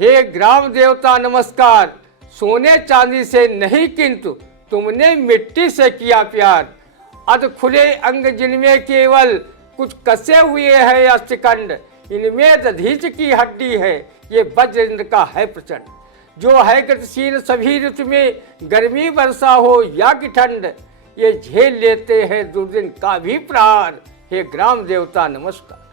हे ग्राम देवता नमस्कार, सोने चांदी से नहीं किंतु तुमने मिट्टी से किया प्यार। अध खुले अंग जिनमें केवल कुछ कसे हुए हैं अस्थिकंड, इनमें दधीच की हड्डी है, ये वज्र का है प्रचंड। जो है गतिशील सभी ऋतु में, गर्मी वर्षा हो या कि ठंड, ये झेल लेते हैं दुर्दिन का भी प्रहार। हे ग्राम देवता नमस्कार।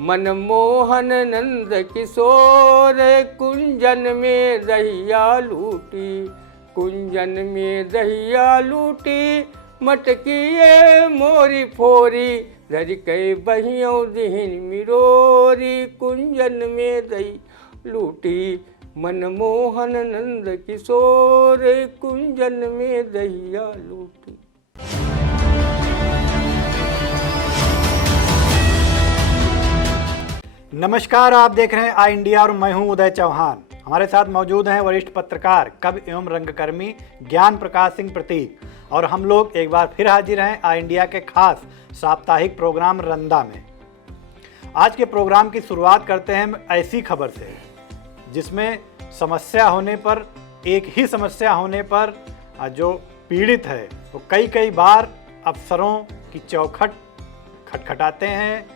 मनमोहन नंद किशोर कुंजन में दहिया लूटी, कुंजन में दहिया लूटी, मटकिए मोरी फोरी, धर कई बहियों दिहिन मिरोरी, कुंजन में दही लूटी। मनमोहन नंद किशोर कुंजन में दहिया लूटी। नमस्कार, आप देख रहे हैं आई इंडिया और मैं हूं उदय चौहान। हमारे साथ मौजूद हैं वरिष्ठ पत्रकार, कवि एवं रंगकर्मी ज्ञान प्रकाश सिंह प्रतीक, और हम लोग एक बार फिर हाजिर हैं आई इंडिया के खास साप्ताहिक प्रोग्राम रंदा में। आज के प्रोग्राम की शुरुआत करते हैं ऐसी खबर से जिसमें समस्या होने पर, एक ही समस्या होने पर जो पीड़ित है वो कई बार अफसरों की चौखट खटखटाते हैं,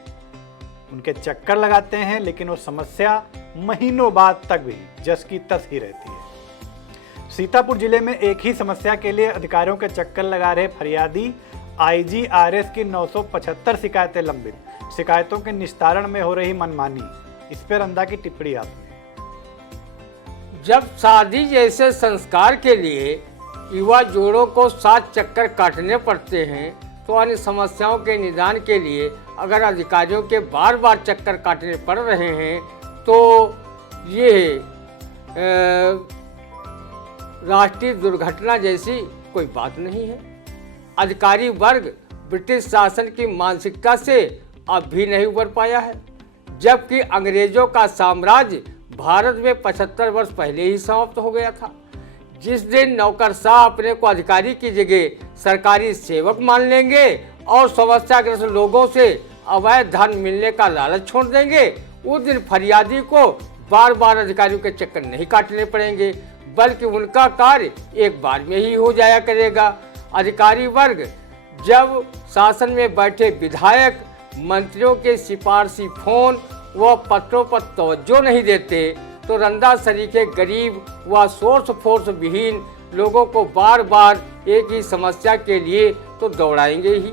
उनके चक्कर लगाते हैं, लेकिन वो समस्या महीनों बाद तक भी जस की तस ही रहती है। सीतापुर जिले में एक ही समस्या के लिए अधिकारियों के चक्कर लगा रहे फरियादी IGRS की 975 शिकायतें लंबित, शिकायतों के निस्तारण में हो रही मनमानी। इस पर रंदा की टिप्पणी आपने। जब शादी जैसे संस्कार के लिए युवा जोड़ों को 7 चक्कर काटने पड़ते हैं, तो अन्य समस्याओं के निदान के लिए अगर अधिकारियों के बार बार चक्कर काटने पड़ रहे हैं, तो ये राष्ट्रीय दुर्घटना जैसी कोई बात नहीं है। अधिकारी वर्ग ब्रिटिश शासन की मानसिकता से अब भी नहीं उबर पाया है, जबकि अंग्रेजों का साम्राज्य भारत में 75 वर्ष पहले ही समाप्त हो गया था। जिस दिन नौकरशाह अपने को अधिकारी की जगह सरकारी सेवक मान लेंगे और समस्याग्रस्त लोगों से अवैध धन मिलने का लालच छोड़ देंगे, उस दिन फरियादी को बार बार अधिकारियों के चक्कर नहीं काटने पड़ेंगे, बल्कि उनका कार्य एक बार में ही हो जाया करेगा। अधिकारी वर्ग जब शासन में बैठे विधायक मंत्रियों के सिफारशी फोन व पत्रों पर तवज्जो नहीं देते, तो रंदा सरीखे गरीब व सोर्स फोर्स विहीन लोगों को बार बार एक ही समस्या के लिए तो दौड़ाएंगे ही।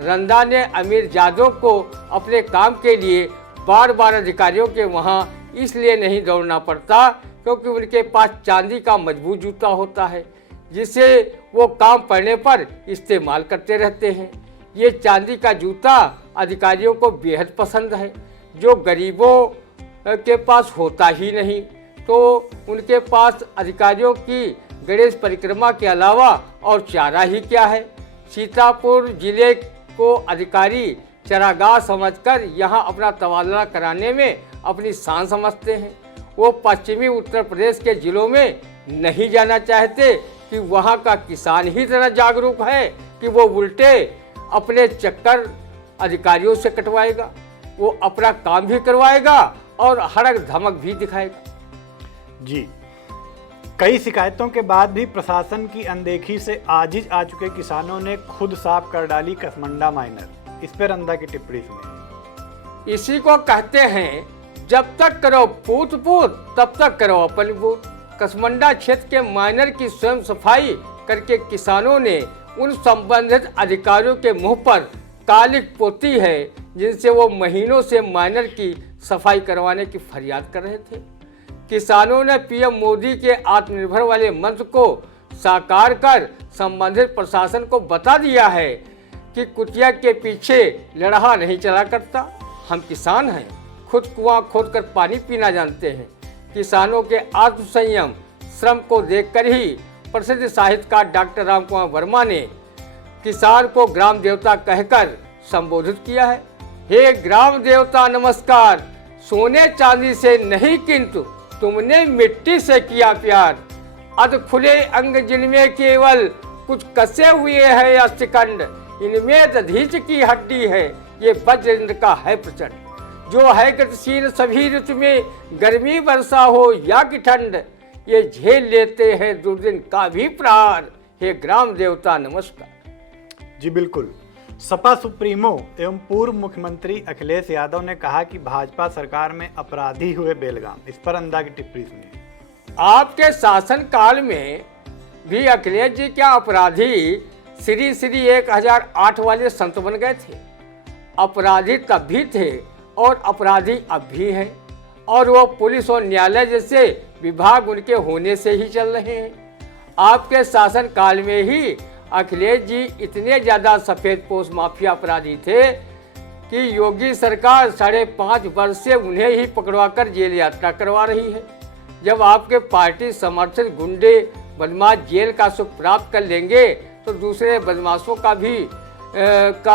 रंदा ने अमीर जादों को अपने काम के लिए बार बार अधिकारियों के वहाँ इसलिए नहीं दौड़ना पड़ता क्योंकि उनके पास चांदी का मजबूत जूता होता है, जिसे वो काम पड़ने पर इस्तेमाल करते रहते हैं। ये चांदी का जूता अधिकारियों को बेहद पसंद है, जो गरीबों के पास होता ही नहीं। तो उनके पास अधिकारियों की गणेश परिक्रमा के अलावा और चारा ही क्या है। सीतापुर जिले को अधिकारी चरागाह समझकर यहाँ अपना तबादला कराने में अपनी शान समझते हैं। वो पश्चिमी उत्तर प्रदेश के जिलों में नहीं जाना चाहते कि वहाँ का किसान ही इतना जागरूक है कि वो उल्टे अपने चक्कर अधिकारियों से कटवाएगा, वो अपना काम भी करवाएगा और हड़क धमक भी दिखाएगा। जी, कई शिकायतों के बाद भी प्रशासन की अनदेखी से आजिज आ चुके किसानों ने खुद साफ कर डाली कसमंडा माइनर। इस पर रंदा की टिप्पणी सुनिए। इसी को कहते हैं, जब तक करो पूत पूत तब तक करो अपन बूत। कसमंडा क्षेत्र के माइनर की स्वयं सफाई करके किसानों ने उन संबंधित अधिकारियों के मुंह पर कालिक पोती है, जिनसे वो महीनों से माइनर की सफाई करवाने की फरियाद कर रहे थे। किसानों ने पीएम मोदी के आत्मनिर्भर वाले मंत्र को साकार कर संबंधित प्रशासन को बता दिया है कि कुटिया के पीछे लड़हा नहीं चला करता। हम किसान हैं, खुद कुआं खोदकर पानी पीना जानते हैं। किसानों के आत्मसंयम श्रम को देखकर ही प्रसिद्ध साहित्यकार डॉक्टर रामकुमार वर्मा ने किसान को ग्राम देवता कहकर संबोधित किया है। हे ग्राम देवता नमस्कार, सोने चांदी से नहीं किंतु तुमने मिट्टी से किया प्यार। अध खुले अंग जिनमें केवल कुछ कसे हुए हैं अस्थिकंड, इनमें दधीच की हड्डी है, ये वज्र का है प्रचंड। जो है गतिशील सभी ऋतु में, गर्मी वर्षा हो या कि ठंड, ये झेल लेते हैं दुर्दिन का भी प्रहार। हे ग्राम देवता नमस्कार। जी बिल्कुल। सपा सुप्रीमो एवं पूर्व मुख्यमंत्री अखिलेश यादव ने कहा कि भाजपा सरकार में अपराधी हुए बेलगाम। इस पर अंदा की टिप्पणी सुनिए। आपके शासन काल में भी अखिलेश जी क्या अपराधी श्री 1008 वाले संत बन गए थे? अपराधी तब भी थे और अपराधी अब भी हैं, और वो पुलिस और न्यायालय जैसे विभाग उनके होने से ही चल रहे हैं। आपके शासन काल में ही अखिलेश जी इतने ज़्यादा सफ़ेद पोश माफिया अपराधी थे कि योगी सरकार 5.5 वर्ष से उन्हें ही पकड़वाकर जेल यात्रा करवा रही है। जब आपके पार्टी समर्थित गुंडे बदमाश जेल का सुख प्राप्त कर लेंगे तो दूसरे बदमाशों का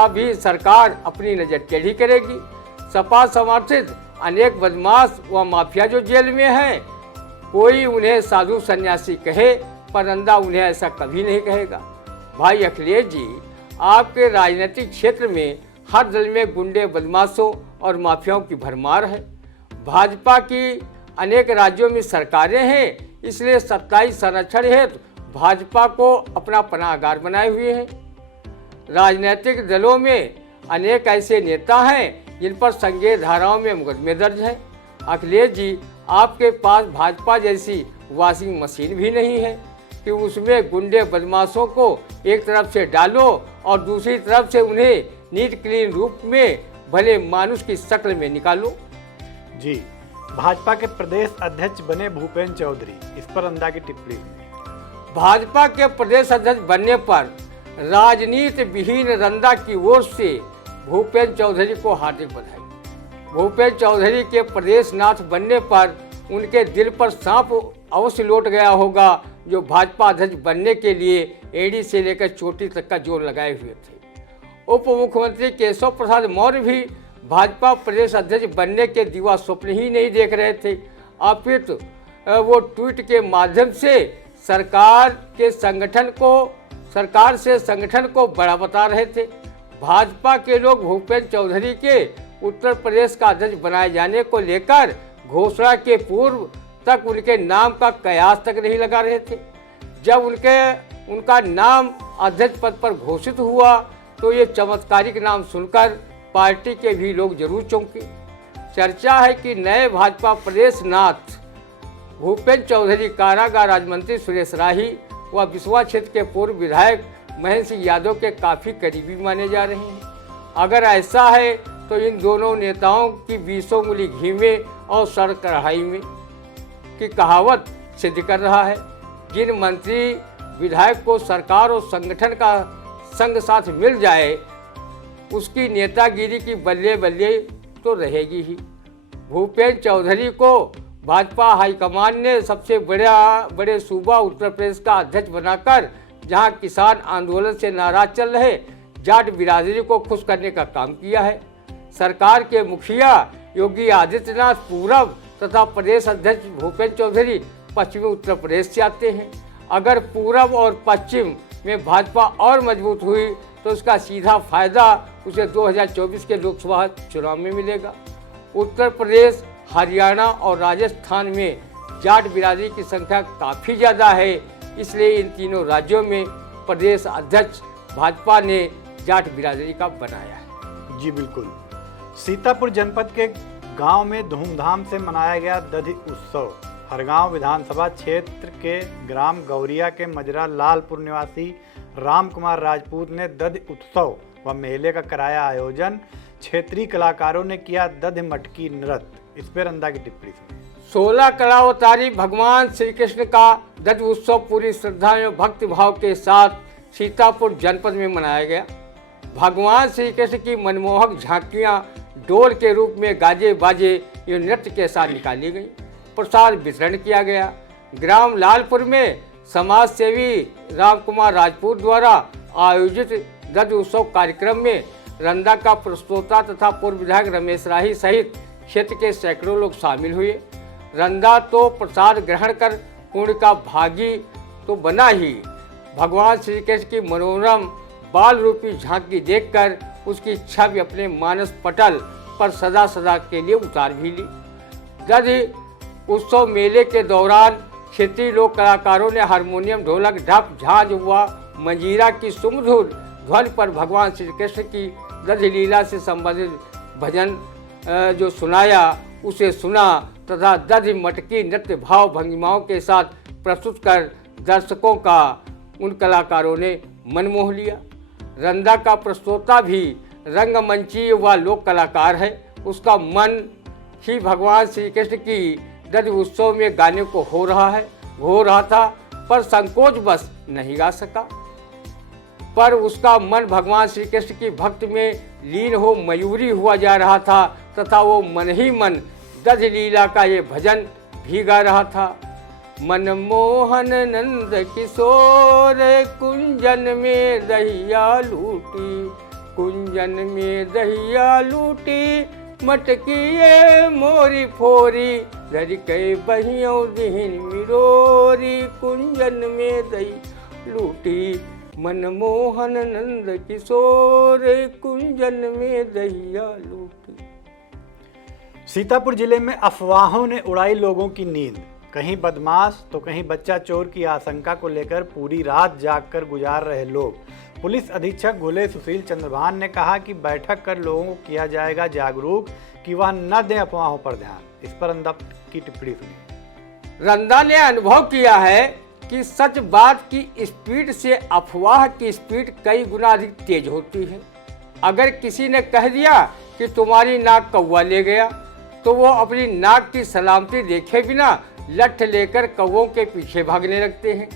भी सरकार अपनी नज़र टेढ़ी करेगी। सपा समर्थित अनेक बदमाश व माफिया जो जेल में हैं, कोई उन्हें साधु सन्यासी कहे पर अंधा उन्हें ऐसा कभी नहीं कहेगा। भाई अखिलेश जी, आपके राजनीतिक क्षेत्र में हर दल में गुंडे बदमाशों और माफियाओं की भरमार है। भाजपा की अनेक राज्यों में सरकारें हैं, इसलिए सत्ताई संरक्षण हेतु भाजपा को अपना पनाहगार बनाए हुए हैं। राजनीतिक दलों में अनेक ऐसे नेता हैं जिन पर संज्ञेय धाराओं में मुकदमे दर्ज हैं। अखिलेश जी, आपके पास भाजपा जैसी वॉशिंग मशीन भी नहीं है कि उसमें गुंडे बदमाशों को एक तरफ से डालो और दूसरी तरफ से उन्हें नीट क्लीन रूप में भले मानुष की शक्ल में निकालो। जी, भाजपा के प्रदेश अध्यक्ष बने भूपेंद्र चौधरी। इस पर अंदा की टिप्पणी। भाजपा के प्रदेश अध्यक्ष बनने पर राजनीति विहीन रंदा की ओर से भूपेंद्र चौधरी को हार्दिक बधाई। भूपेंद्र चौधरी के प्रदेशनाथ बनने पर उनके दिल पर सांप अवश्य लौट गया होगा, जो भाजपा अध्यक्ष बनने के लिए एड़ी से लेकर चोटी तक का जोर लगाए हुए थे। उप मुख्यमंत्री केशव प्रसाद मौर्य भी भाजपा प्रदेश अध्यक्ष बनने के दिवा स्वप्न ही नहीं देख रहे थे। अपितु वो ट्वीट के माध्यम से सरकार से संगठन को बड़ा बता रहे थे। भाजपा के लोग भूपेंद्र चौधरी के उत्तर प्रदेश का अध्यक्ष बनाए जाने को लेकर घोषणा के पूर्व तक उनके नाम का कयास तक नहीं लगा रहे थे। जब उनका नाम अध्यक्ष पद पर घोषित हुआ तो ये चमत्कारिक नाम सुनकर पार्टी के भी लोग जरूर चौंके। चर्चा है कि नए भाजपा प्रदेशनाथ भूपेंद्र चौधरी कारागार राज्य मंत्री सुरेश राही व बिसवा क्षेत्र के पूर्व विधायक महेंद्र सिंह यादव के काफ़ी करीबी माने जा रहे हैं। अगर ऐसा है तो इन दोनों नेताओं की 20 उंगली घी में और सर कढ़ाई में की कहावत सिद्ध कर रहा है। जिन मंत्री विधायक को सरकार और संगठन का संग साथ मिल जाए, उसकी नेतागिरी की बल्ले बल्ले तो रहेगी ही। भूपेंद्र चौधरी को भाजपा हाईकमान ने सबसे बड़े सूबा उत्तर प्रदेश का अध्यक्ष बनाकर जहां किसान आंदोलन से नाराज चल रहे जाट बिरादरी को खुश करने का काम किया है। सरकार के मुखिया योगी आदित्यनाथ पूरब तथा प्रदेश अध्यक्ष भूपेंद्र चौधरी पश्चिमी उत्तर प्रदेश से आते हैं। अगर पूरब और पश्चिम में भाजपा और मजबूत हुई तो उसका सीधा फायदा उसे 2024 के लोकसभा चुनाव में मिलेगा। उत्तर प्रदेश, हरियाणा और राजस्थान में जाट बिरादरी की संख्या काफ़ी ज़्यादा है, इसलिए इन तीनों राज्यों में प्रदेश अध्यक्ष भाजपा ने जाट बिरादरी का बनाया है। जी बिल्कुल। सीतापुर जनपद के गांव में धूमधाम से मनाया गया दधि उत्सव। हरगांव विधानसभा क्षेत्र के ग्राम गौरिया के मजरा लालपुर निवासी राम कुमार राजपूत ने दधि उत्सव व मेले का कराया आयोजन। क्षेत्रीय कलाकारों ने किया दधि मटकी नृत्य। इस पर अंदा की टिप्पणी सुनिए। 16 कलावतारी भगवान श्री कृष्ण का दधि उत्सव पूरी श्रद्धा एवं भक्ति भाव के साथ सीतापुर जनपद में मनाया गया। भगवान श्री कृष्ण की मनमोहक झांकियां डोल के रूप में गाजे बाजे एवं नृत्य के साथ निकाली गई। प्रसाद वितरण किया गया। ग्राम लालपुर में समाज सेवी राम कुमार राजपूत द्वारा आयोजित दधि उत्सव कार्यक्रम में रंदा का प्रस्तोता तथा पूर्व विधायक रमेश राही सहित क्षेत्र के सैकड़ों लोग शामिल हुए। रंदा तो प्रसाद ग्रहण कर पुण्य का भागी तो बना ही, भगवान श्री कृष्ण की मनोरम बाल रूपी झांकी देखकर उसकी छवि अपने मानस पटल पर सदा सदा के लिए उतार भी ली। दधि उत्सव मेले के दौरान क्षेत्रीय लोक कलाकारों ने हारमोनियम, ढोलक, ढप, झांझ व मंजीरा की सुमधुर ध्वनि पर भगवान श्री कृष्ण की दधि लीला से संबंधित भजन जो सुनाया उसे सुना तथा दधि मटकी नृत्य भाव भंगिमाओं के साथ प्रस्तुत कर दर्शकों का उन कलाकारों ने मन मोह लिया। रंदा का प्रस्तोता भी रंगमंचीय व लोक कलाकार है। उसका मन ही भगवान श्री कृष्ण की दधि उत्सव में गाने को हो रहा था, पर संकोच बस नहीं गा सका। पर उसका मन भगवान श्री कृष्ण की भक्ति में लीन हो मयूरी हुआ जा रहा था तथा वो मन ही मन दधि लीला का ये भजन भी गा रहा था। मनमोहन नंद किशोर कुंजन में दहिया लूटी, कुंजन में दहिया लूटी, मटकिए मोरी फोरी, धरि कई बहियों दिहिन मिरोरी, कुंजन में दही लूटी, मनमोहन नंद किशोर कुंजन में दहिया लूटी। सीतापुर जिले में अफवाहों ने उड़ाई लोगों की नींद। कहीं बदमाश तो कहीं बच्चा चोर की आशंका को लेकर पूरी रात जागकर गुजार रहे लोग। पुलिस अधीक्षक घुले सुशील चंद्रभान ने कहा कि बैठक कर लोगों को किया जाएगा जागरूक कि वह न दें अफवाहों पर ध्यान। इस पर रंदा की टिप्पणी सुनी। रंदा ने अनुभव किया है कि सच बात की स्पीड से अफवाह की स्पीड कई गुना अधिक तेज होती है। अगर किसी ने कह दिया कि तुम्हारी नाक कौवा ले गया तो वो अपनी नाक की सलामती देखे बिना लठ लेकर कौवों के पीछे भागने लगते हैं।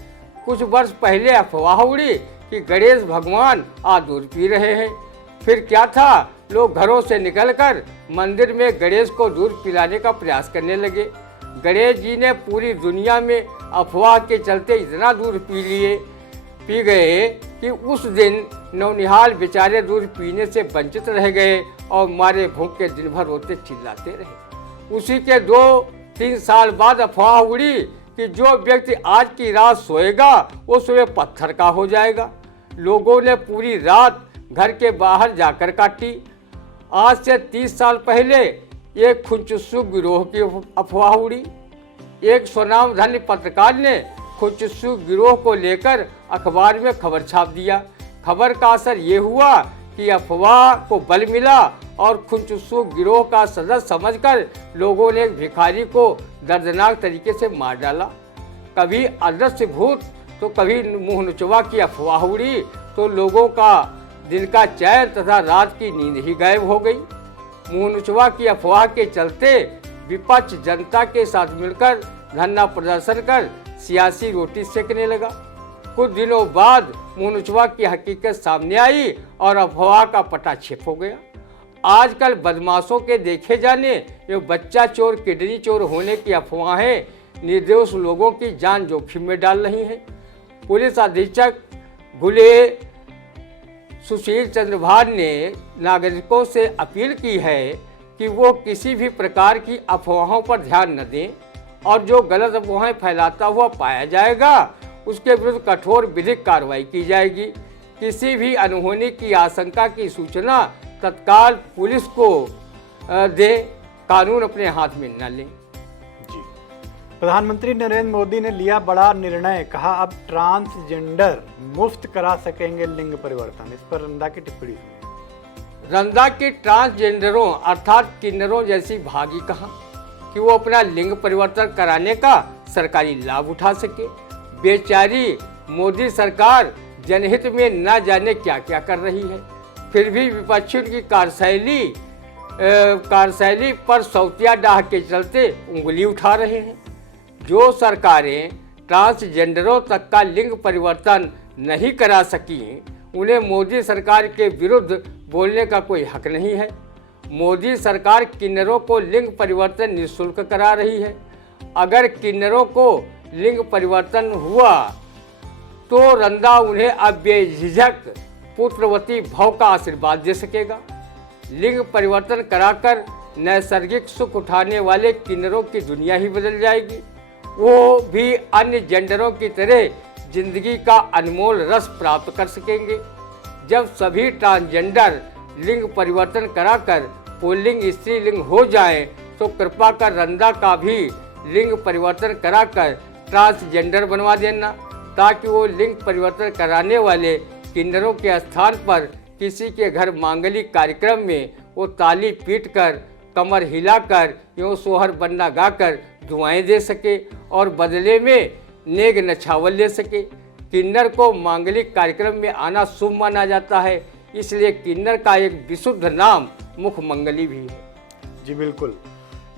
कुछ वर्ष पहले अफवाह उड़ी कि गणेश भगवान आज दूध पी रहे हैं। फिर क्या था, लोग घरों से निकलकर मंदिर में गणेश को दूध पिलाने का प्रयास करने लगे। गणेश जी ने पूरी दुनिया में अफवाह के चलते इतना दूध पी गए कि उस दिन नौनिहाल बेचारे दूध पीने से वंचित रह गए और मारे भूख के दिन भर रोते चिल्लाते रहे। उसी के 2-3 साल बाद अफवाह उड़ी कि जो व्यक्ति आज की रात सोएगा वो सुबह पत्थर का हो जाएगा। लोगों ने पूरी रात घर के बाहर जाकर काटी। आज से 30 साल पहले एक खुंचुस्सू गिरोह की अफवाह उड़ी। एक स्वनामधन्य पत्रकार ने खुंचुस्सू गिरोह को लेकर अखबार में खबर छाप दिया। खबर का असर ये हुआ कि अफवाह को बल मिला और खुंचुस्सू गिरोह का सदस्य समझकर लोगों ने एक भिखारी को दर्दनाक तरीके से मार डाला। कभी अदृश्य भूत तो कभी मुँह नुचवा की अफवाह उड़ी तो लोगों का दिन का चैन तथा रात की नींद ही गायब हो गई। मुँह नुचवा की अफवाह के चलते विपक्ष जनता के साथ मिलकर धरना प्रदर्शन कर सियासी रोटी सेकने लगा। कुछ दिनों बाद मुँह नुचवा की हकीकत सामने आई और अफवाह का पटाक्षेप हो गया। आजकल बदमाशों के देखे जाने एवं बच्चा चोर, किडनी चोर होने की अफवाहें निर्दोष लोगों की जान जोखिम में डाल रही हैं। पुलिस अधीक्षक घुले सुशील चंद्रभान ने नागरिकों से अपील की है कि वो किसी भी प्रकार की अफवाहों पर ध्यान न दें और जो गलत अफवाहें फैलाता हुआ पाया जाएगा उसके विरुद्ध कठोर विधिक कार्रवाई की जाएगी। किसी भी अनहोनी की आशंका की सूचना तत्काल पुलिस को दे, कानून अपने हाथ में न लें। जी, प्रधानमंत्री नरेंद्र मोदी ने लिया बड़ा निर्णय, कहा अब ट्रांसजेंडर मुफ्त करा सकेंगे लिंग परिवर्तन। इस पर रंदा की टिप्पणी सुनिए। रंदा के ट्रांसजेंडरों अर्थात किन्नरों जैसी भागी कहा कि वो अपना लिंग परिवर्तन कराने का सरकारी लाभ उठा सके। बेचारी मोदी सरकार जनहित में न जाने क्या क्या कर रही है, फिर भी विपक्षी की कार्यशैली पर सौतिया डाह के चलते उंगली उठा रहे हैं। जो सरकारें ट्रांसजेंडरों तक का लिंग परिवर्तन नहीं करा सकी उन्हें मोदी सरकार के विरुद्ध बोलने का कोई हक नहीं है। मोदी सरकार किन्नरों को लिंग परिवर्तन निःशुल्क करा रही है। अगर किन्नरों को लिंग परिवर्तन हुआ तो रंदा उन्हें अब बेझिझक पुत्रवती भव का आशीर्वाद दे सकेगा। लिंग परिवर्तन कराकर नैसर्गिक सुख उठाने वाले किन्नरों की दुनिया ही बदल जाएगी। वो भी अन्य जेंडरों की तरह जिंदगी का अनमोल रस प्राप्त कर सकेंगे। जब सभी ट्रांसजेंडर लिंग परिवर्तन कराकर पुल्लिंग स्त्रीलिंग हो जाए तो कृपा कर रंदा का भी लिंग परिवर्तन कराकर ट्रांसजेंडर बनवा देना, ताकि वो लिंग परिवर्तन कराने वाले किन्नरों के स्थान पर किसी के घर मांगलिक कार्यक्रम में वो ताली पीट कर, कमर हिलाकर, यूँ सोहर बन्ना गाकर दुआएं दे सके और बदले में नेग नछावल ले सके। किन्नर को मांगलिक कार्यक्रम में आना शुभ माना जाता है, इसलिए किन्नर का एक विशुद्ध नाम मुखमंगली भी है। जी बिल्कुल।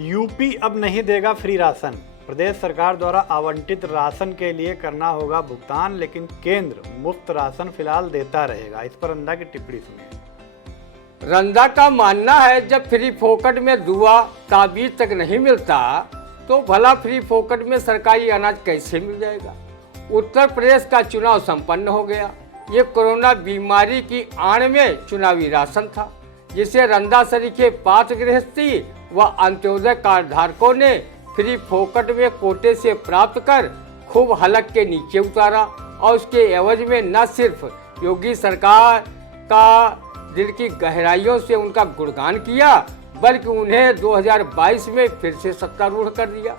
यूपी अब नहीं देगा फ्री राशन। प्रदेश सरकार द्वारा आवंटित राशन के लिए करना होगा भुगतान, लेकिन केंद्र मुफ्त राशन फिलहाल देता रहेगा। इस पर रंदा की टिप्पणी सुनिए। रंदा का मानना है जब फ्री फोकट में दुआ ताबीज तक नहीं मिलता तो भला फ्री फोकट में सरकारी अनाज कैसे मिल जाएगा। उत्तर प्रदेश का चुनाव संपन्न हो गया। ये कोरोना बीमारी की आड़ में चुनावी राशन था, जिसे रंदा सरीखे पात्र गृहस्थी व अंत्योदय कार्ड धारकों ने फ्री फोकट में कोटे से प्राप्त कर खूब हलक के नीचे उतारा और उसके एवज में न सिर्फ योगी सरकार का दिल की गहराइयों से उनका गुणगान किया, बल्कि उन्हें 2022 में फिर से सत्तारूढ़ कर दिया।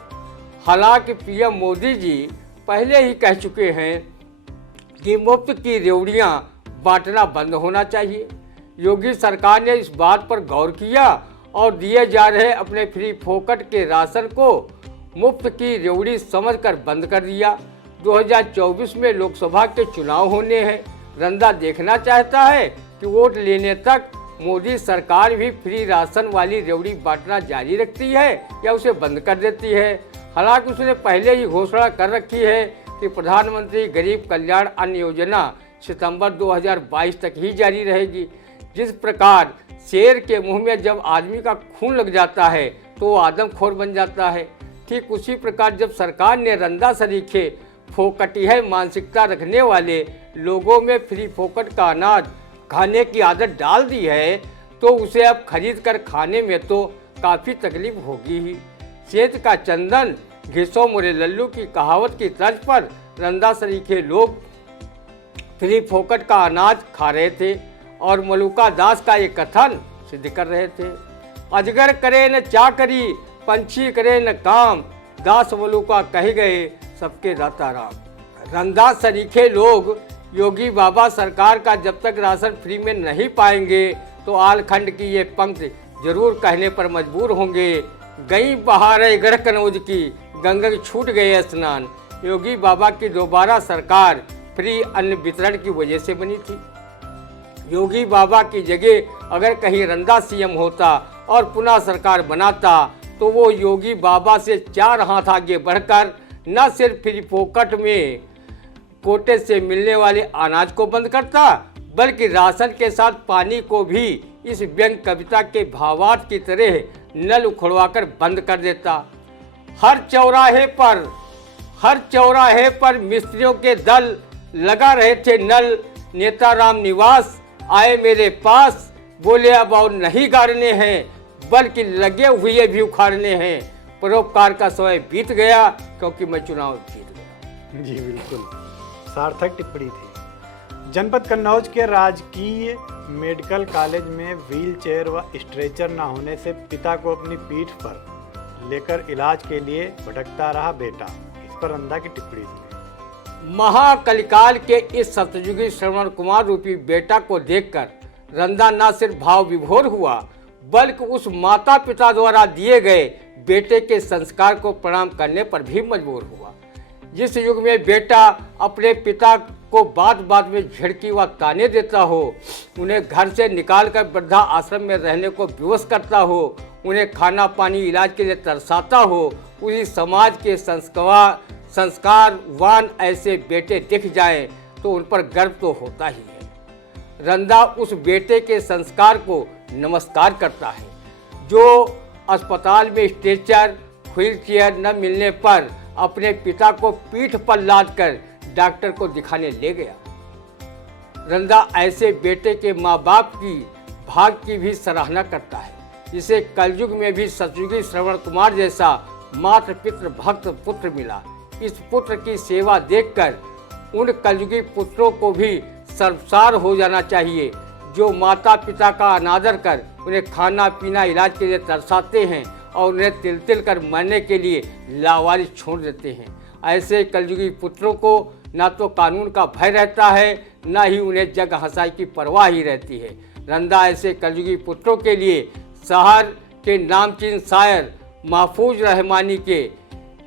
हालांकि पीएम मोदी जी पहले ही कह चुके हैं कि मुफ्त की रेवड़ियां बांटना बंद होना चाहिए। योगी सरकार ने इस बात पर गौर किया और दिए जा रहे अपने फ्री फोकट के राशन को मुफ्त की रेवड़ी समझकर बंद कर दिया। 2024 में लोकसभा के चुनाव होने हैं। रंदा देखना चाहता है कि वोट लेने तक मोदी सरकार भी फ्री राशन वाली रेवड़ी बांटना जारी रखती है या उसे बंद कर देती है। हालांकि उसने पहले ही घोषणा कर रखी है कि प्रधानमंत्री गरीब कल्याण अन्न योजना सितंबर 2022 तक ही जारी रहेगी। जिस प्रकार शेर के मुंह में जब आदमी का खून लग जाता है तो वो आदमखोर बन जाता है, ठीक उसी प्रकार जब सरकार ने रंदा सरीखे फोकटिया मानसिकता रखने वाले लोगों में फ्री फोकट का अनाज खाने की आदत डाल दी है तो उसे अब खरीद कर खाने में तो काफ़ी तकलीफ होगी ही। सेंध का चंदन घिसो मोरे लल्लू की कहावत की तर्ज पर रंदा सरीखे लोग फ्री फोकट का अनाज खा रहे थे और मलुका दास का ये कथन सिद्ध कर रहे थे। अजगर करे न चाकरी, पंछी करे न काम, दास मलुका कह गए सबके दाता राम। रंदा सरीखे लोग योगी बाबा सरकार का जब तक राशन फ्री में नहीं पाएंगे तो आलखंड की ये पंक्ति जरूर कहने पर मजबूर होंगे। गई बहारे गढ़ कनौज की, गंगा की छूट गए स्नान। योगी बाबा की दोबारा सरकार फ्री अन्न वितरण की वजह से बनी थी। योगी बाबा की जगह अगर कहीं रंदा सीएम होता और पुनः सरकार बनाता तो वो योगी बाबा से 4 हाथ आगे बढ़कर न सिर्फ फ्री फोकट में कोटे से मिलने वाले अनाज को बंद करता, बल्कि राशन के साथ पानी को भी इस व्यंग कविता के भावार्थ की तरह नल उखड़वाकर बंद कर देता। हर चौराहे पर मिस्त्रियों के दल लगा रहे थे नल। नेता राम निवास आए मेरे पास, बोले अब और नहीं गाड़ने हैं बल्कि लगे हुए भी उखाड़ने हैं। परोपकार का समय बीत गया क्योंकि मैं चुनाव जीत गया। जी बिल्कुल, सार्थक टिप्पणी थी। जनपद कन्नौज के राजकीय मेडिकल कॉलेज में व्हीलचेयर व स्ट्रेचर न होने से पिता को अपनी पीठ पर लेकर इलाज के लिए भटकता रहा बेटा। इस पर रंदा की टिप्पणी थी। महाकलिकाल के इस सतयुगी श्रवण कुमार रूपी बेटा को देखकर रंदा न सिर्फ भाव विभोर हुआ बल्कि उस माता पिता द्वारा दिए गए बेटे के संस्कार को प्रणाम करने पर भी मजबूर हुआ। जिस युग में बेटा अपने पिता को बात बात में झिड़की व ताने देता हो, उन्हें घर से निकालकर वृद्धा आश्रम में रहने को विवश करता हो, उन्हें खाना पानी इलाज के लिए तरसाता हो, उसी समाज के संस्कारवान ऐसे बेटे दिख जाएं तो उन पर गर्व तो होता ही है। रंदा उस बेटे के संस्कार को नमस्कार करता है जो अस्पताल में स्ट्रेचर व्हीलचेयर न मिलने पर अपने पिता को पीठ पर लादकर डॉक्टर को दिखाने ले गया। रंदा ऐसे बेटे के माँ बाप की भाग की भी सराहना करता है, जिसे कलयुग में भी सतयुगी श्रवण कुमार जैसा मातृ पितृ भक्त पुत्र मिला। इस पुत्र की सेवा देखकर उन कलयुगी पुत्रों को भी सर्वसार हो जाना चाहिए जो माता पिता का अनादर कर उन्हें खाना पीना इलाज के लिए तरसाते हैं और उन्हें तिल तिल कर मरने के लिए लावारिस छोड़ देते हैं। ऐसे कलयुगी पुत्रों को ना तो कानून का भय रहता है, ना ही उन्हें जग हंसाई की परवाह ही रहती है। रंदा ऐसे कलयुगी पुत्रों के लिए शहर के नामचीन शायर महफूज रहमानी के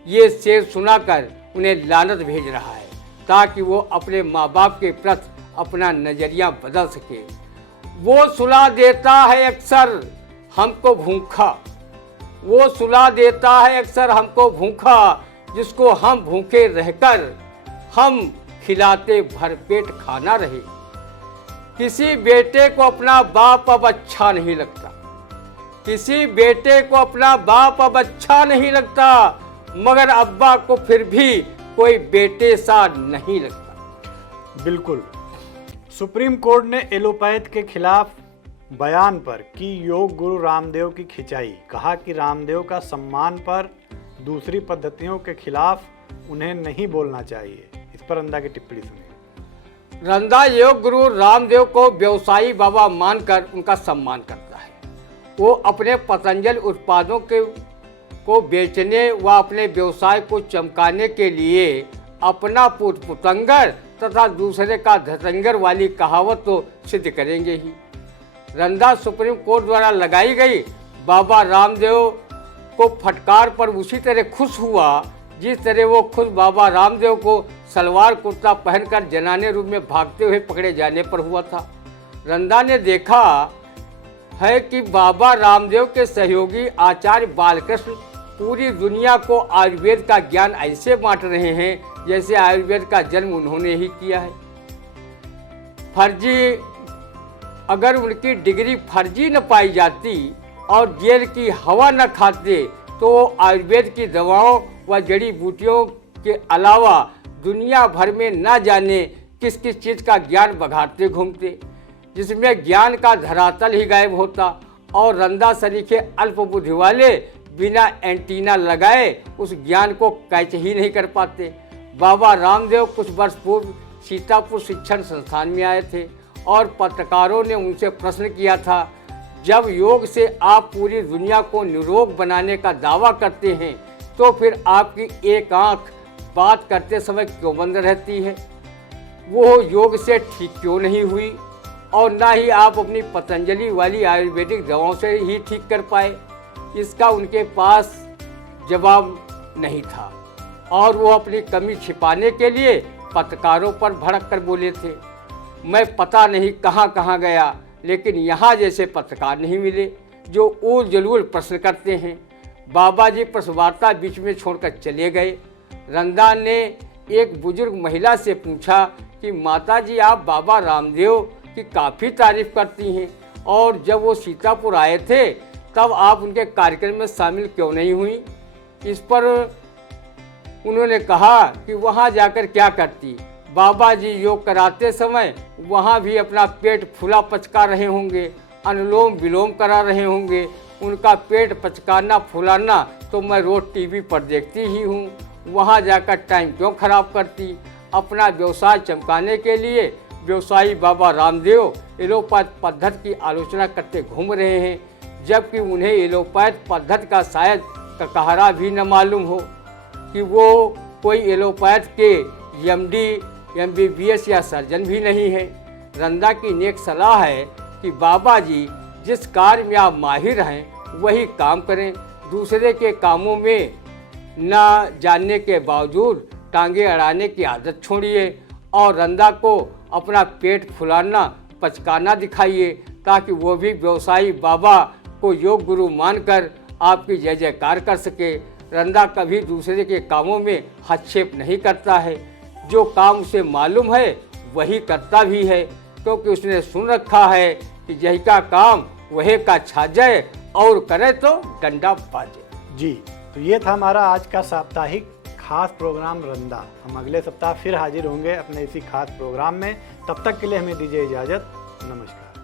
ये शेर सुनाकर उन्हें लानत भेज रहा है, ताकि वो अपने माँ बाप के प्रति अपना नज़रिया बदल सके। वो सुला देता है अक्सर हमको भूखा, वो सुला देता है अक्सर हमको भूखा, जिसको हम भूखे रहकर हम खिलाते भरपेट खाना रहे। किसी बेटे को अपना बाप अब अच्छा नहीं लगता, किसी बेटे को अपना बाप अब अच्छा नहीं लगता, मगर अब्बा को फिर भी कोई बेटे सा नहीं लगता। बिल्कुल। सुप्रीम कोर्ट ने एलोपैथ के खिलाफ बयान पर की योग गुरु रामदेव की खिंचाई। कहा कि रामदेव का सम्मान पर दूसरी पद्धतियों के खिलाफ उन्हें नहीं बोलना चाहिए। इस पर रंदा की टिप्पणी सुनिए। रंदा योग गुरु रामदेव को व्यवसायी बाबा मानकर उनका सम्मान करता है। वो अपने पतंजलि उत्पादों को बेचने व अपने व्यवसाय को चमकाने के लिए अपना पुतंगर तथा दूसरे का धतंगर वाली कहावत तो सिद्ध करेंगे ही। रंदा सुप्रीम कोर्ट द्वारा लगाई गई बाबा रामदेव को फटकार पर उसी तरह खुश हुआ जिस तरह वो खुद बाबा रामदेव को सलवार कुर्ता पहनकर जनाने रूप में भागते हुए पकड़े जाने पर हुआ था। रंदा ने देखा है कि बाबा रामदेव के सहयोगी आचार्य बालकृष्ण पूरी दुनिया को आयुर्वेद का ज्ञान ऐसे बांट रहे हैं जैसे आयुर्वेद का जन्म उन्होंने ही किया है। फर्जी अगर उनकी डिग्री फर्जी न पाई जाती और जेल की हवा न खाते तो आयुर्वेद की दवाओं व जड़ी बूटियों के अलावा दुनिया भर में न जाने किस किस चीज़ का ज्ञान बघाड़ते घूमते, जिसमें ज्ञान का धरातल ही गायब होता और रंदा सरीखे अल्प बुद्धि वाले बिना एंटीना लगाए उस ज्ञान को कैच ही नहीं कर पाते। बाबा रामदेव कुछ वर्ष पूर्व सीतापुर शिक्षण संस्थान में आए थे और पत्रकारों ने उनसे प्रश्न किया था, जब योग से आप पूरी दुनिया को निरोग बनाने का दावा करते हैं तो फिर आपकी एक आंख बात करते समय क्यों बंद रहती है? वो योग से ठीक क्यों नहीं हुई और ना ही आप अपनी पतंजलि वाली आयुर्वेदिक दवाओं से ही ठीक कर पाए? इसका उनके पास जवाब नहीं था और वो अपनी कमी छिपाने के लिए पत्रकारों पर भड़क कर बोले थे, मैं पता नहीं कहाँ कहाँ गया लेकिन यहाँ जैसे पत्रकार नहीं मिले जो ऊल जलूल प्रश्न करते हैं। बाबा जी प्रश्नवार्ता बीच में छोड़कर चले गए। रंदा ने एक बुजुर्ग महिला से पूछा कि माता जी आप बाबा रामदेव की काफ़ी तारीफ करती हैं और जब वो सीतापुर आए थे तब आप उनके कार्यक्रम में शामिल क्यों नहीं हुई? इस पर उन्होंने कहा कि वहाँ जाकर क्या करती, बाबा जी योग कराते समय वहाँ भी अपना पेट फूला पचका रहे होंगे, अनुलोम विलोम करा रहे होंगे। उनका पेट पचकाना फुलाना तो मैं रोज टीवी पर देखती ही हूँ, वहाँ जाकर टाइम क्यों खराब करती? अपना व्यवसाय चमकाने के लिए व्यवसायी बाबा रामदेव एलोपैथ पद्धति की आलोचना करते घूम रहे हैं, जबकि उन्हें एलोपैथ पद्धति का शायद ककहरा भी न मालूम हो कि वो कोई एलोपैथ के एमडी एमबीबीएस या सर्जन भी नहीं है। रंदा की नेक सलाह है कि बाबा जी जिस कार्य में आप माहिर हैं वही काम करें, दूसरे के कामों में न जानने के बावजूद टांगे अड़ाने की आदत छोड़िए और रंदा को अपना पेट फुलाना पचकाना दिखाइए ताकि वो भी व्यवसायी बाबा को योग गुरु मानकर आपकी जय जयकार कर सके। रंदा कभी दूसरे के कामों में हस्तक्षेप नहीं करता है, जो काम उसे मालूम है वही करता भी है, क्योंकि उसने सुन रखा है कि यही का काम वही का छा जाए और करे तो डंडा बाजे। जी, तो ये था हमारा आज का साप्ताहिक खास प्रोग्राम रंदा। हम अगले सप्ताह फिर हाजिर होंगे अपने इसी खास प्रोग्राम में। तब तक के लिए हमें दीजिए इजाज़त। नमस्कार।